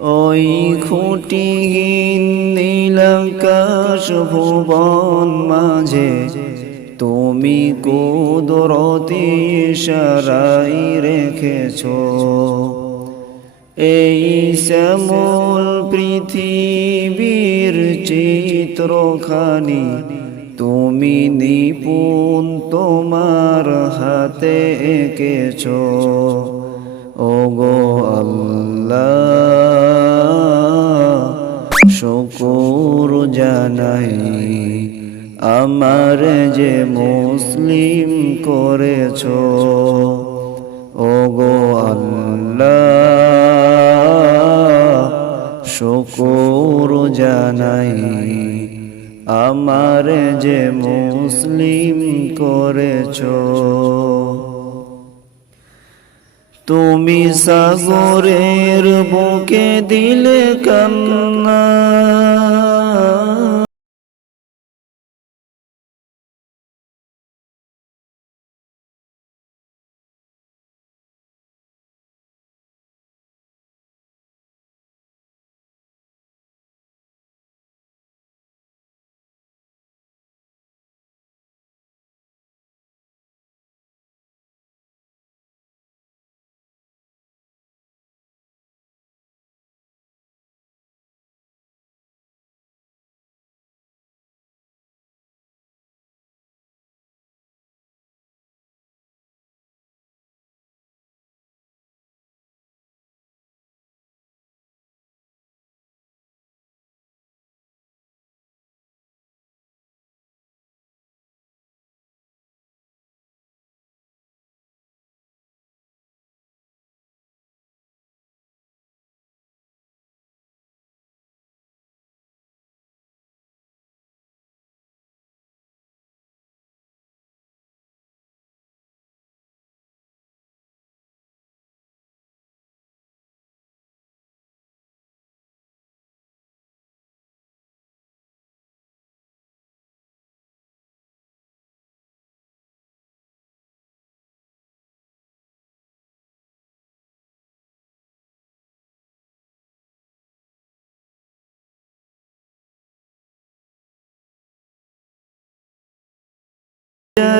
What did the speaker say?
ওই খুঁটিহীন নীলাকাশ ভুবন মাঝে। তুমি কুদরতি সারাই রেখেছ। এই শ্যামল পৃথিবীর চিত্রখানি, তুমি নিপুণ তোমার হাতে এঁকেছ। শুকুর জানাই আমার যে মুসলিম করেছ ওগো আল্লাহ শুকুর জানাই। আমার যে মুসলিম করেছ তুমি সাগরের বুকে দিলে কান্না। রে